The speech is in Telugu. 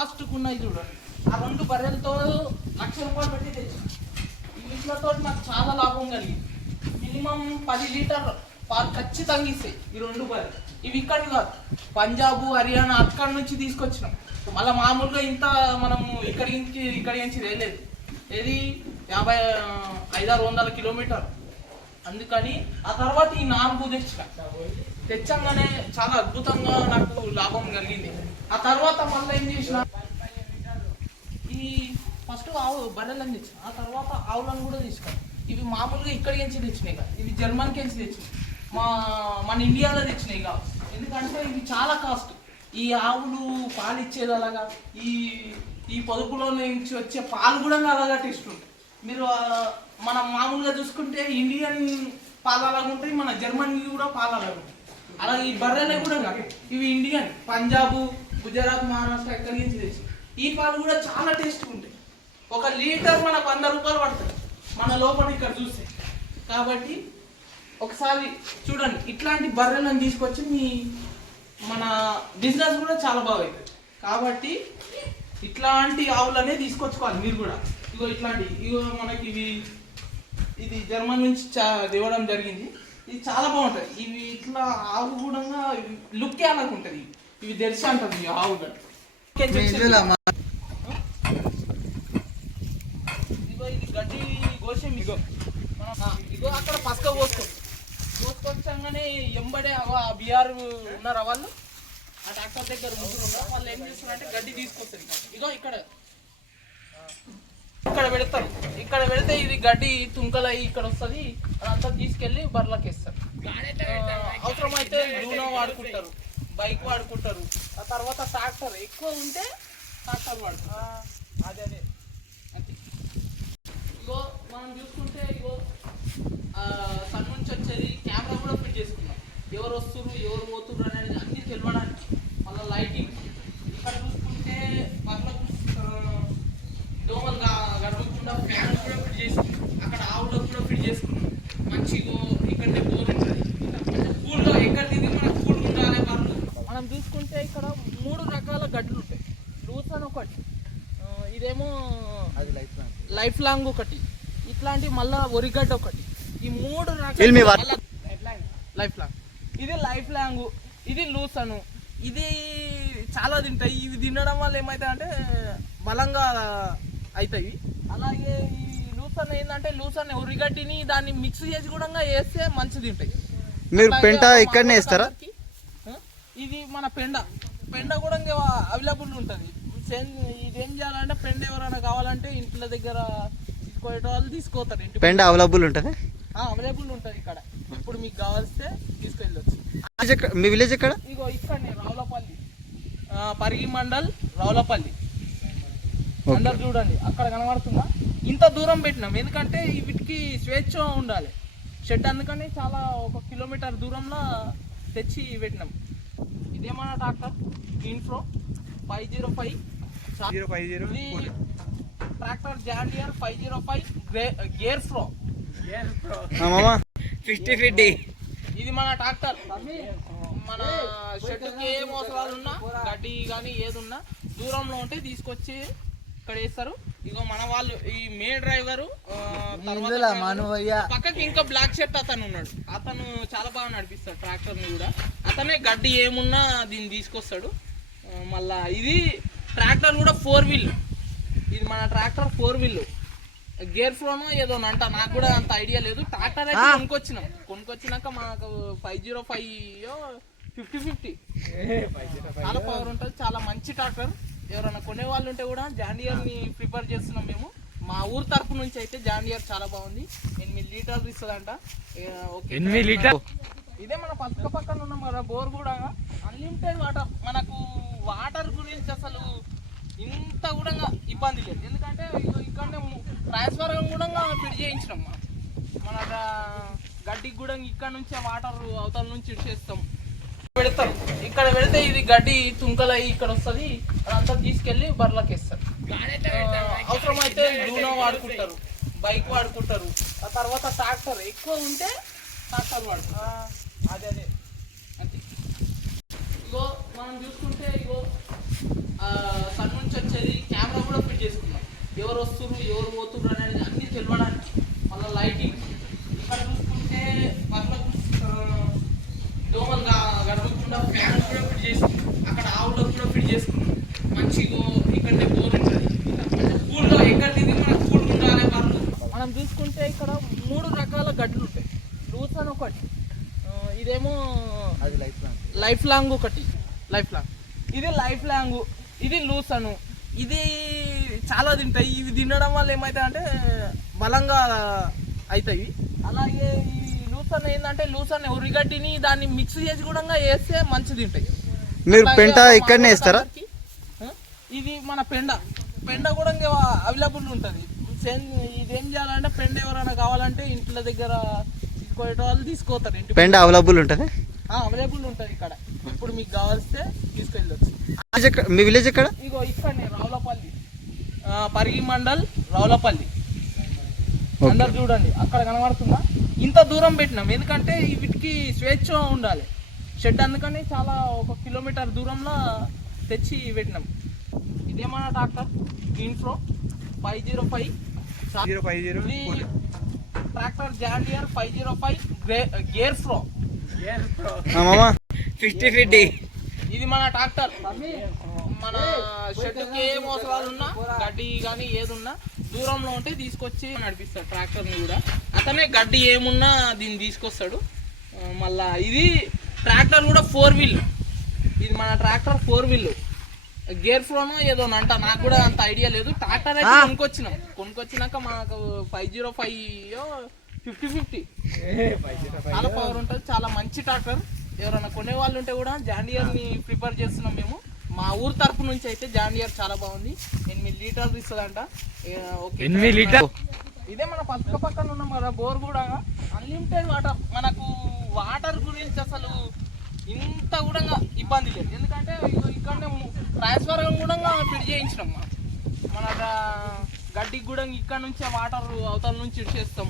ఫాస్ట్గా ఉన్నాయి చూడండి. ఆ 2 బర్రెలతో ₹1,00,000 పెట్టి తెచ్చిన. ఈ వీటితో నాకు చాలా లాభం కలిగింది. మినిమం 10 లీటర్ పాలు ఖచ్చితంగా ఇస్తాయి ఈ 2 బర్రెలు. ఇవి ఇక్కడ కాదు, పంజాబ్ హర్యానా అక్కడి నుంచి తీసుకొచ్చినాం. మళ్ళీ మామూలుగా ఇంత మనము ఇక్కడి నుంచి వెళ్ళలేదు. ఏది 500-600 కిలోమీటర్. అందుకని ఆ తర్వాత ఈ 4 తెచ్చంగానే చాలా అద్భుతంగా నాకు లాభం కలిగింది. ఆ తర్వాత మళ్ళీ ఏం చేసిన, ఈ ఫస్ట్ బర్రెలను తెచ్చిన, ఆ తర్వాత ఆవులను కూడా తీసుకున్నాను. ఇవి మామూలుగా ఇక్కడికి నుంచి తెచ్చినాయి కదా, ఇవి జర్మన్కి నుంచి తెచ్చినాయి, మన ఇండియాలో తెచ్చినాయి కాదు. ఎందుకంటే ఇవి చాలా కాస్ట్. ఈ ఆవులు పాలు ఇచ్చేది అలాగా, ఈ పొదుపులో నుంచి వచ్చే పాలు కూడా అలాగా టేస్ట్ ఉంటాయి. మీరు మనం మామూలుగా చూసుకుంటే ఇండియన్ పాలు అలాగా ఉంటాయి, మన జర్మనీ కూడా పాలు అలాగా ఉంటాయి. అలాగే ఈ బర్రెలే కూడా కాదు, ఇవి ఇండియన్, పంజాబ్, గుజరాత్, మహారాష్ట్ర ఎక్కడి నుంచి తెచ్చి ఈ పాలు కూడా చాలా టేస్ట్గా ఉంటాయి. 1 లీటర్ మనకు ₹100 పడుతుంది మన లోపల ఇక్కడ చూస్తే. కాబట్టి ఒకసారి చూడండి, ఇట్లాంటి బర్రెలను తీసుకొచ్చి మన బిజినెస్ కూడా చాలా బాగా అవుతుంది. కాబట్టి ఇట్లాంటి ఆవులనే తీసుకొచ్చుకోవాలి మీరు కూడా. ఇగో మనకి ఇది జర్మన్ నుంచి తేవడం జరిగింది. ఇది చాలా బాగుంటుంది. ఇవి ఇట్లా ఆవు కూడా లుక్ అలాగ ఉంటుంది. ఇవి తెరిచి అంటారు ఈ ఆవులు. ఇగో ఇది గడ్డి గోషం. ఇగో అక్కడ పసక పోసుకొచ్చాగానే ఎంబడే బీఆర్ ఉన్నారా వాళ్ళు, ఆ డాక్టర్ దగ్గర ముగ్గురు ఉన్నారు. వాళ్ళు ఏం చేస్తున్నారంటే గడ్డి తీసుకొస్తారు. ఇగో ఇక్కడ పెడతారు. ఇక్కడ పెడితే ఇది గడ్డి తుంకలై ఇక్కడ వస్తుంది. అదంతా తీసుకెళ్ళి బర్రెలకు వేస్తారు. అవసరమైతే లూనో వాడుకుంటారు, బైక్ వాడుకుంటారు. ఆ తర్వాత ట్రాక్టర్ ఎక్కువ ఉంటే ట్రాక్టర్ వాడుతారు. అదే అంతే. ఇగో మనం చూసుకుంటే ఇగో సన్ నుంచి వచ్చేది కెమెరా కూడా ఫిట్ చేసుకున్నాం. ఎవరు వస్తున్నారు, ఎవరు పోతున్నారు అనేది అన్ని తెలియడానికి. మళ్ళీ లైటింగ్ ఇక్కడ చూసుకుంటే బర్రెలకు దోమలు గడవకుండా ఫ్యాన్ కూడా ఫిట్ చేసుకున్నాం. అక్కడ ఆవులకు కూడా ఫిట్ చేసుకున్నాం. మంచిగా ఇక్కడే బోర్ ఉంటుంది. కూల్గా ఎక్కడ తిరిగి మనకు కూల్ ఉండాలి బర్రెలు. మనం చూసుకుంటే ఇక్కడ 3 రకాల గడ్డలు ఉంటాయి. లూస్ అని ఒకటి, ఇదేమో లైఫ్ లాంగ్ ఒకటి, ఇట్లాంటి మళ్ళా ఒరిగడ్డ ఒకటి. ఈ 3 రకాల లైఫ్ లాంగ్. ఇది లైఫ్ లాంగ్, ఇది లూస్ అను. ఇది చాలా తింటాయి. ఇవి తినడం వల్ల ఏమవుతాయి అంటే బలంగా అవుతాయి. అలాగే ఈ లూస్ అని ఏంటంటే లూస్ అనే ఉరిగడ్డిని దాన్ని మిక్స్ చేసి కూడా వేస్తే మంచిది తింటాయి. మీరు పెంట ఇక్కడనే వేస్తారా? ఇది మన పెండ కూడా అవైలబుల్ ఉంటుంది. ఇదేం చేయాలంటే పెండ ఎవరైనా కావాలంటే ఇంట్లో దగ్గర తీసుకునే వాళ్ళు తీసుకోతారు. ఇంటి పెండ అవైలబుల్ ఉంటుంది, అవైలబుల్ ఉంటుంది ఇక్కడ. ఇప్పుడు మీకు కావాల్స్తే తీసుకెళ్ళొచ్చు. మీ విలేజ్ ఎక్కడ? ఇగో ఇక్కడనే రావులపల్లి, పరిగి మండల్ రావులపల్లి. అందరు చూడండి అక్కడ కనబడుతుందా. ఇంత దూరం పెట్టినాం ఎందుకంటే వీటికి స్వేచ్ఛ ఉండాలి షెడ్. అందుకని చాలా 1 కిలోమీటర్ దూరంలో తెచ్చి పెట్టినాం. ఇదేమన్నా ట్రాక్టర్ ఇన్ఫ్రో 505 ట్రాక్టర్ జాండియర్ 505 గేర్ ఫ్రో 50. ఇది మన ట్రాక్టర్. మన షెడ్కి ఏ మోసరాలు ఉన్నా, గడ్డి కానీ ఏది ఉన్నా దూరంలో ఉంటే తీసుకొచ్చి ఇక్కడ వేస్తారు. ఇగో మన వాళ్ళు ఈ మే డ్రైవరు, పక్కకి ఇంకా బ్లాక్ షర్ట్ అతను ఉన్నాడు. అతను చాలా బాగా నడిపిస్తాడు ట్రాక్టర్ని కూడా. అతనే గడ్డి ఏమున్నా దీన్ని తీసుకొస్తాడు. మళ్ళా ఇది ట్రాక్టర్ కూడా 4 వీల్. ఇది మన ట్రాక్టర్ 4 వీల్ గేర్ ఫ్లోనో ఏదో అంట, నాకు కూడా అంత ఐడియా లేదు. ట్రాక్టర్ అయితే కొనుక్కొచ్చినాక మాకు 505 50 చాలా పవర్ ఉంటుంది. చాలా మంచి ట్రాక్టర్. ఎవరైనా కొనే వాళ్ళు ఉంటే కూడా జాండియర్ని ప్రిఫర్ చేస్తున్నాం మేము. మా ఊరు తరపు నుంచి అయితే జాండియర్ చాలా బాగుంది. 8 లీటర్లు ఇస్తుందంట. 8 లీటర్. ఇదే మన పక్కన ఉన్నాం కదా బోర్ కూడా అన్లిమిటెడ్ వాటర్. మనకు వాటర్ గురించి అసలు ఇంత కూడా ఇబ్బంది లేదు. ఎందుకంటే ఇక్కడనే ట్రాన్స్ఫర్ కూడా ఫిట్ చేయించినాం. మన గడ్డికి కూడా ఇక్కడ నుంచే వాటర్ అవతల నుంచి ఇచ్చేస్తాం. పెడతారు. ఇక్కడ పెడితే ఇది గడ్డి తుంకలై ఇక్కడ వస్తుంది. అదంతా తీసుకెళ్ళి బర్రెలకు వేస్తారు. అవసరమైతే లూనో వాడుకుంటారు, బైక్ వాడుకుంటారు. ఆ తర్వాత ట్రాక్టర్ ఎక్కువ ఉంటే ట్రాక్టర్ వాడుతారు. అదే అంతే. ఇగో మనం చూసుకుంటే ఇగో సన్ నుంచి వచ్చేది కెమెరా కూడా ఫిట్ చేసుకున్నాం. ఎవరు వస్తున్నారు ఎవరు పోతున్నారు అనేది అన్ని తెలియడానికి. మళ్ళీ లైటింగ్ ఇక్కడ చూసుకుంటే దోమలు గడవకుండా ఫ్యాన్ కూడా ఫిట్ చేసుకున్నాం. అక్కడ ఆవులకు కూడా ఫిట్ చేసుకున్నాం. మంచిగా ఇక్కడనే బోర్ ఉంటుంది. కూల్గా ఎక్కడ దిగి మనకు కూల్ ఉండాలి బర్రెలు. మనం చూసుకుంటే ఇక్కడ 3 రకాల గడ్డలు ఉంటాయి. లూస్ అని ఒకటి, ఇదేమో లైఫ్ లాంగ్ ఒకటి, లైఫ్ లాంగ్ ఇది లైఫ్ లాంగ్, ఇది లూస్ అను. ఇది చాలా తింటాయి. ఇవి తినడం వల్ల ఏమవుతాయి అంటే బలంగా అవుతాయి. అలాగే ఈ లూస్ అని ఏంటంటే లూస్ అని ఉరిగడ్డిని దాన్ని మిక్స్ చేసి కూడా వేస్తే మంచి తింటాయి. మీరు పెంట ఇక్కడనే ఇస్తారా? ఇది మన పెండ కూడా అవైలబుల్ ఉంటుంది. ఇదేం చేయాలంటే పెండ ఎవరైనా కావాలంటే ఇంట్లో దగ్గర తీసుకునే వాళ్ళు తీసుకోతారు. ఇంటి పెండ అవైలబుల్ ఉంటుంది? అవైలబుల్ ఉంటుంది ఇక్కడ. ఇప్పుడు మీకు కావాల్స్తే తీసుకెళ్ళొచ్చు. మీ విలేజ్ ఎక్కడ? ఇగో ఇక్కడనే రావులపల్లి, పరిగి మండల్ రావులపల్లి. అందరు చూడండి అక్కడ కనబడుతుందా? ఇంత దూరం పెట్టినాం ఎందుకంటే వీటికి స్వేచ్ఛ ఉండాలి షెడ్, అందుకని చాలా 1 కిలోమీటర్ దూరంలో తెచ్చి పెట్టినాం. ఇదే మన ట్రాక్టర్ ఇన్ఫ్రో 505 ట్రాక్టర్ జాండియర్ 505 గేర్ ఫ్రో 50-50. ఇది మన ట్రాక్టర్. మన షెడ్కి ఏం అవసరాలు ఉన్నా గడ్డి కానీ ఏదున్నా దూరంలో ఉంటే తీసుకొచ్చి నడిపిస్తాడు ట్రాక్టర్ని కూడా. అతనే గడ్డి ఏమున్నా దీన్ని తీసుకొస్తాడు. మళ్ళా ఇది ట్రాక్టర్ కూడా 4 వీల్. ఇది మన ట్రాక్టర్ 4 వీల్ గేర్ ఫ్లోనో ఏదో అంట, నాకు కూడా అంత ఐడియా లేదు. ట్రాక్టర్ అయితే కొనుక్కొచ్చినాక మనకు 505 50-50 చాలా పవర్ ఉంటుంది. చాలా మంచి ట్రాక్టర్. ఎవరైనా కొనే వాళ్ళు ఉంటే కూడా జాండియర్ని ప్రిపేర్ చేస్తున్నాం మేము. మా ఊరు తరపు నుంచి అయితే జాండియర్ చాలా బాగుంది. 8 లీటర్లు ఇస్తుందంట. 8 లీటర్. ఇదే మన పక్కన ఉన్నాం కదా బోర్ కూడా అన్లిమిటెడ్ వాటర్. మనకు వాటర్ గురించి అసలు ఇంత కూడా ఇబ్బంది లేదు. ఎందుకంటే ఇక్కడనే ట్రాన్స్ఫర్ కూడా ఫిట్ చేయించినాం. మన గడ్డికి కూడా ఇక్కడ నుంచే వాటర్ అవతల నుంచి ఇచ్చేస్తాం.